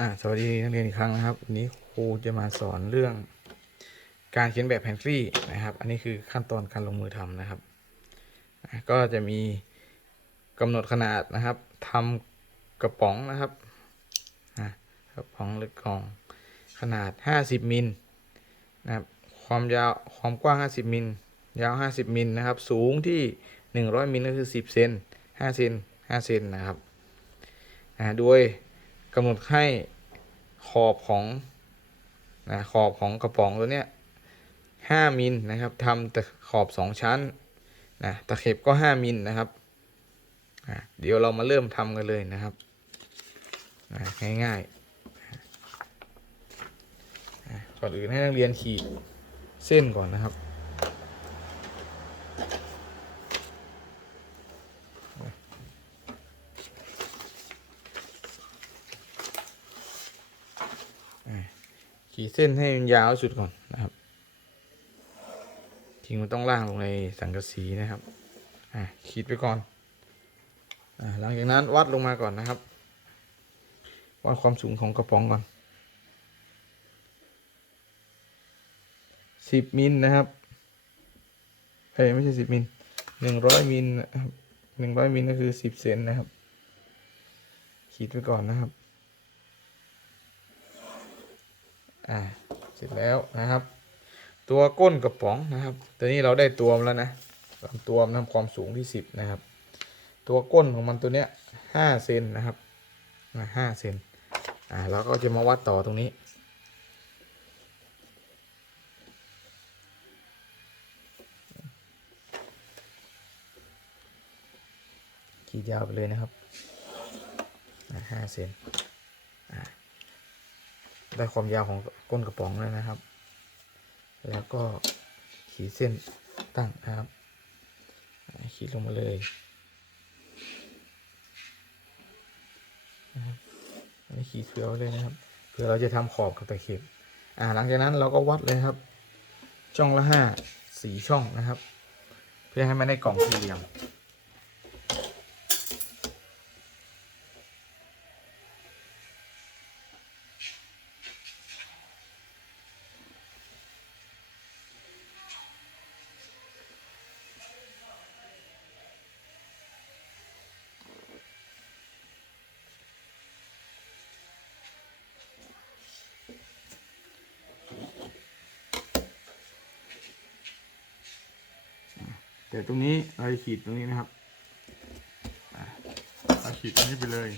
อ่าสวัสดีนักเรียนอีกครั้งนะครับวันนี้ครูจะมาสอนเรื่อง การเขียนแบบแผนที่นะครับ อันนี้คือขั้นตอนการลงมือทำนะครับ ก็จะมีกำหนดขนาดนะครับทำกระป๋องนะครับกระป๋องหรือกล่องขนาด 50มิลนะครับความยาวความกว้าง 50มิลยาว 50มิลนะครับ สูงที่ 100มิลก็คือ 10เซน5เซน5เซนนะครับโดย กำหนดให้ขอบของนะขอบของกระป๋องตัวเนี้ยห้ามิลนะครับทำแต่ขอบสองชั้นนะตะเข็บก็ห้ามิลนะครับอะเดี๋ยวเรามาเริ่มทำกันเลยนะครับอะง่ายๆก่อนอื่นให้นักเรียนขีดเส้นก่อนนะครับ ส้นให้มันยาวสุดก่อนนะครับทิ้งมันต้องล่างลงในสังกะสีนะครับอะขีดไปก่อนอ่าหลังจากนั้นวัดลงมาก่อนนะครับวัดความสูงของกระป๋องก่อนสิบมิลนะครับเอ้ยไม่ใช่สิบมิลหนึ่งร้อยมิลนะครับหนึ่งร้อยมิลก็คือสิบเซนนะครับ ขีดไปก่อนนะครับ อ่าเสร็จแล้วนะครับ ตัวก้นกระป๋องนะครับ ตัวนี้เราได้ตัวมแล้วนะลำตัวมันทำความสูงที่สิบนะครับ ตัวก้นของมันตัวเนี้ยห้าเซนนะครับห้าเซนอ่าเราก็จะมาวัดต่อตรงนี้ขีดยาวไปเลยนะครับห้าเซนอ่า ได้ความยาวของก้นกระป๋องแล้วนะครับ แล้วก็ขีดเส้นตั้งนะครับ ขีดลงมาเลยนะครับอันนี้ขีดเผื่อเลยนะครับเผื่อเราจะทำขอบกับตะเข็บ อ่า หลังจากนั้นเราก็วัดเลยครับ ช่องละห้าสี่ช่องนะครับ เพื่อให้มันได้กล่องสี่เหลี่ยม แต่ตรงนี้เราขีดตรงนี้นะครับเราขีดตรงนี้ไปเลย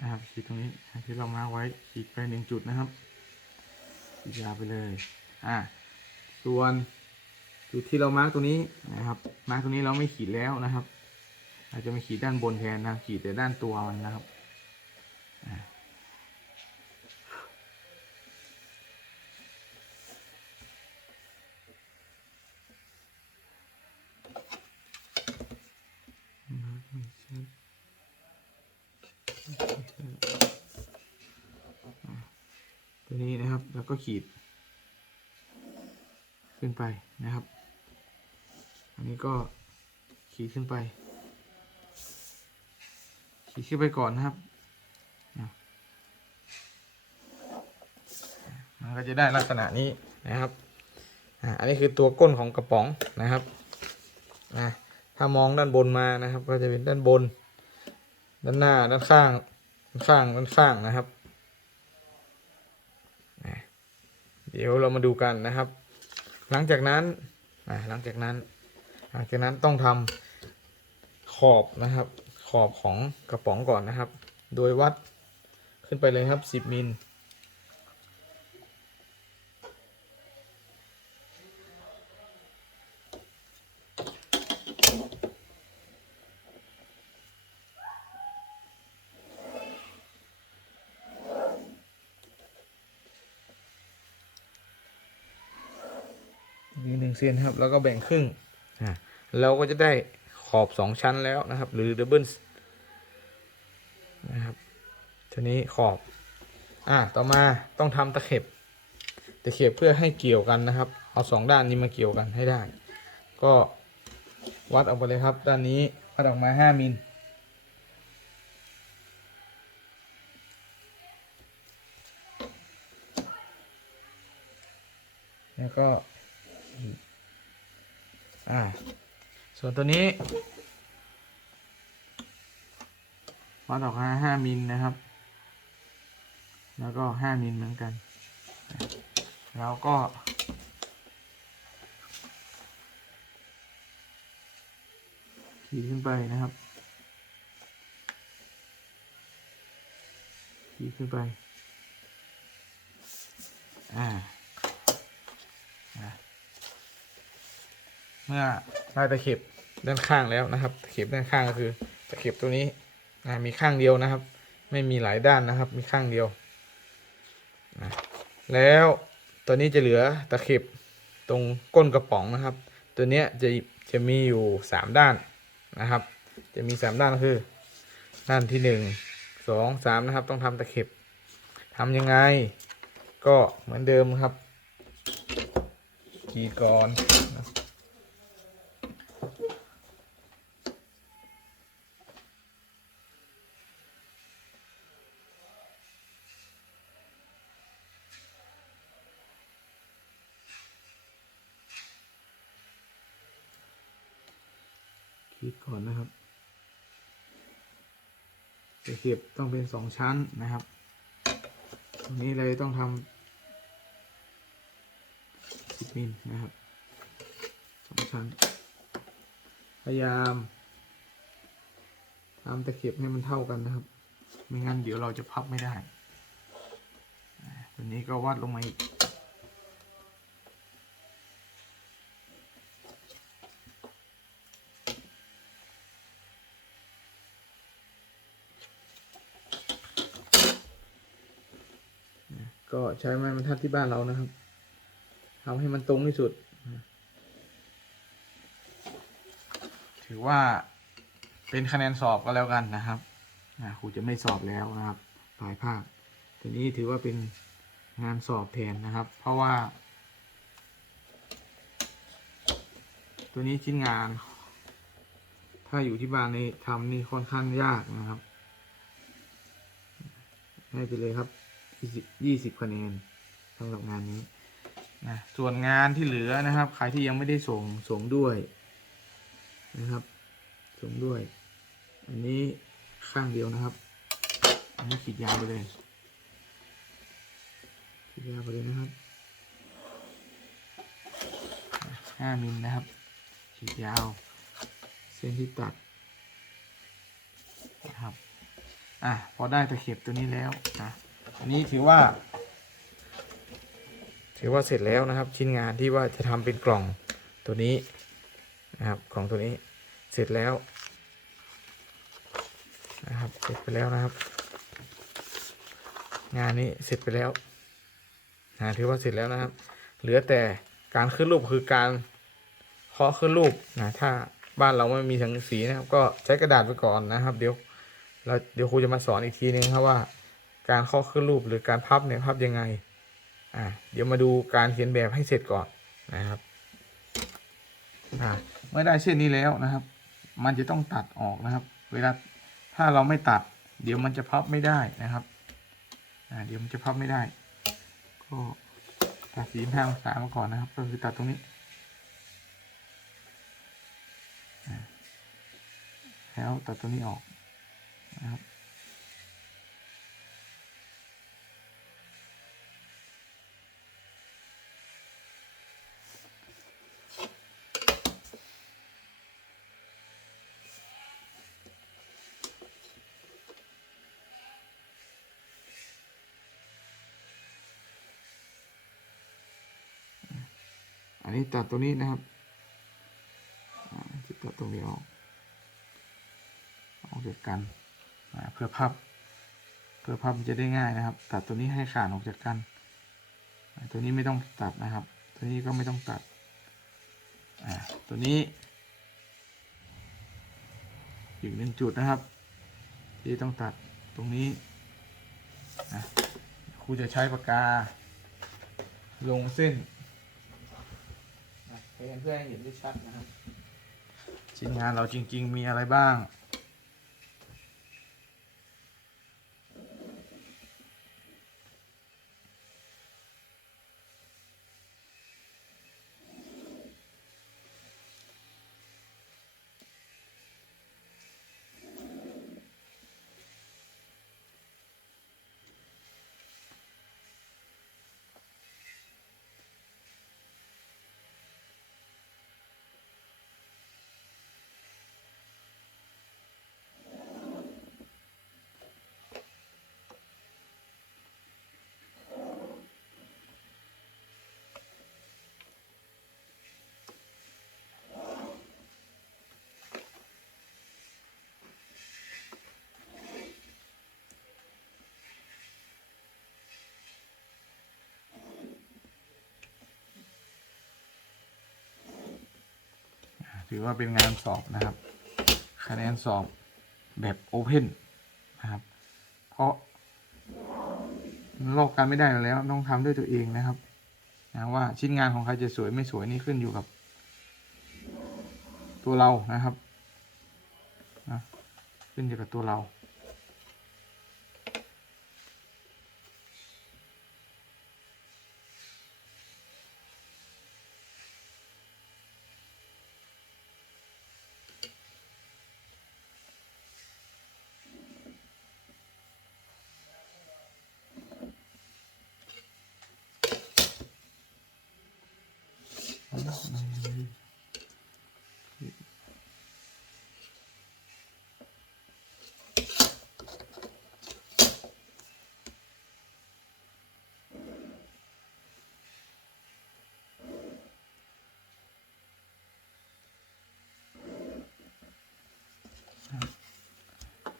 นะครับขีดตรงนี้ที่เรามาร์คไว้ขีดไปหนึ่งจุดนะครับขีดยาวไปเลยอ่าส่วนจุดที่เรามาร์กตรงนี้นะครับ มาร์กตรงนี้เราไม่ขีดแล้วนะครับ เราจะไม่ขีดด้านบนแทนนะขีดแต่ด้านตัวมันนะครับอ่า ตัวนี้นะครับ แล้วก็ขีด ขึ้นไปนะครับ อันนี้ก็ขีดขึ้นไป ขีดขึ้นไปก่อนนะครับ มันก็จะได้ลักษณะนี้นะครับ อันนี้คือตัวก้นของกระป๋องนะครับนะถ้ามองด้านบนมานะครับ ก็จะเป็นด้านบน ด้านหน้า ด้านข้าง ด้านข้าง ด้านข้างนะครับ เดี๋ยวเรามาดูกันนะครับ หลังจากนั้นหลังจากนั้น หลังจากนั้นต้องทำขอบนะครับ ขอบของกระป๋องก่อนนะครับ โดยวัดขึ้นไปเลยครับ 10มิล งเซนครับ แล้วก็แบ่งครึ่งอ่าเราก็จะได้ขอบสองชั้นแล้วนะครับ หรือดับเบิลนะครับทีนี้ขอบ อ่าต่อมาต้องทำตะเข็บ ตะเข็บเพื่อให้เกี่ยวกันนะครับ เอาสองด้านนี้มาเกี่ยวกันให้ได้ ก็วัดออกไปเลยครับ ด้านนี้วัดออกมาห้ามิล แล้วก็ อ่า ส่วนตัวนี้ วัดออกมาห้ามิลนะครับ แล้วก็ห้ามิลเหมือนกัน แล้วก็ ขีดขึ้นไปนะครับ ขีดขึ้นไป อ่า อะ เมื่อได้ตะเข็บด้านข้างแล้วนะครับตะเข็บด้านข้างก็คือตะเข็บตัวนี้นะมีข้างเดียวนะครับ ไม่มีหลายด้านนะครับ มีข้างเดียวนะแล้วตัวนี้จะเหลือตะเข็บตรงก้นกระป๋องนะครับ ตัวเนี้ยจะจะมีอยู่สามด้านนะครับ จะมีสามด้านก็คือ ด้านที่หนึ่งสองสามนะครับ ต้องทำตะเข็บทำยังไง ก็เหมือนเดิมครับกีก่อน นะกรีดก่อนนะครับตะเข็บต้องเป็นสองชั้นนะครับ ตรงนี้เลยต้องทำสิบมิลนะครับสองชั้น พยายามทำตะเข็บให้มันเท่ากันนะครับ ไม่งั้นเดี๋ยวเราจะพับไม่ได้ ตัวนี้ก็วัดลงมาอีก ก็ใช้ไม้บรรทัดที่บ้านเรานะครับทำให้มันตรงที่สุด ถือว่าเป็นคะแนนสอบก็แล้วกันนะครับอ่าครูจะไม่สอบแล้วนะครับปลายภาคทีนี้ถือว่าเป็นงานสอบแทนนะครับ เพราะว่า ตัวนี้ชิ้นงาน ถ้าอยู่ที่บ้านในทำนี่ค่อนข้างยากนะครับให้ไปเลยครับ ยี่สิบคะแนนสำหรับงานนี้นะส่วนงานที่เหลือนะครับ ใครที่ยังไม่ได้ส่งส่งด้วยนะครับ ส่งด้วย อันนี้ข้างเดียวนะครับ อันนี้ขีดยาวไปเลยขีดยาวไปเลยนะครับห้ามิลนะครับ ขีดยาว เส้นที่ตัดนะครับ อะพอได้ตะเข็บตัวนี้แล้วนะ อันนี้ถือว่า ถือว่าเสร็จแล้วนะครับ ชิ้นงานที่ว่าจะทำเป็นกล่องตัวนี้นะครับกล่องตัวนี้เสร็จแล้วนะครับเสร็จไปแล้วนะครับ งานนี้เสร็จไปแล้วนะถือว่าเสร็จแล้วนะครับ เหลือแต่การขึ้นรูปคือการเคาะขึ้นรูปนะถ้าบ้านเราไม่มีสังสีนะครับ ก็ใช้กระดาษไปก่อนนะครับ เดี๋ยวเราเดี๋ยวครูจะมาสอนอีกทีนึงครับว่า การเคาะขึ้นรูปหรือการพับเนี่ยพับยังไง อ่าเดี๋ยวมาดูการเขียนแบบให้เสร็จก่อนนะครับอ่าเมื่อได้เส้นนี้แล้วนะครับ มันจะต้องตัดออกนะครับ เวลาถ้าเราไม่ตัด เดี๋ยวมันจะพับไม่ได้นะครับอ่าเดี๋ยวมันจะพับไม่ได้ ก็ตัดสีห้าองศามาก่อนนะครับ ก็คือตัดตรงนี้แล้วตัดตรงนี้ออกนะครับ นนี้ตัดตรงนี้นะครับจะตัดตรงนี้ออกออกจากกันเพื่อพับ เพื่อพับจะได้ง่ายนะครับ ตัดตัวนี้ให้ขาดออกจากกัน ตัวนี้ไม่ต้องตัดนะครับ ตัวนี้ก็ไม่ต้องตัดตัวนี้ อีกหนึ่งจุดนะครับ ที่ต้องตัดตรงนี้ครูจะใช้ปากกา ลงเส้น เพื่อนเพื่อให้เห็นได้ชัดนะครับชิ้นงานเราจริง ๆ มีอะไรบ้าง ถือว่าเป็นงานสอบนะครับ คะแนนสอบแบบโอเพนนะครับ เพราะลอกกันไม่ได้แล้วต้องทำด้วยตัวเองนะครับนะว่าชิ้นงานของใครจะสวยไม่สวยนี่ขึ้นอยู่กับ ตัวเรานะครับนะขึ้นอยู่กับตัวเรา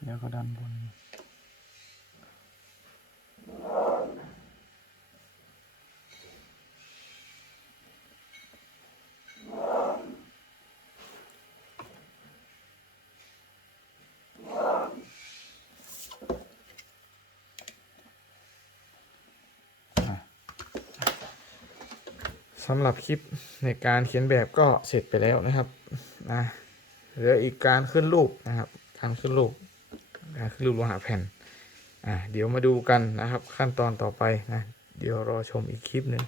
แล้วก็ด้านบน สำหรับคลิปในการเขียนแบบก็เสร็จไปแล้วนะครับนะเหลืออีกการขึ้นรูปนะครับ การขึ้นรูป นะรูปโลหะแผ่นอ่าเดี๋ยวมาดูกันนะครับขั้นตอนต่อไปนะเดี๋ยวรอชมอีกคลิปหนึ่ง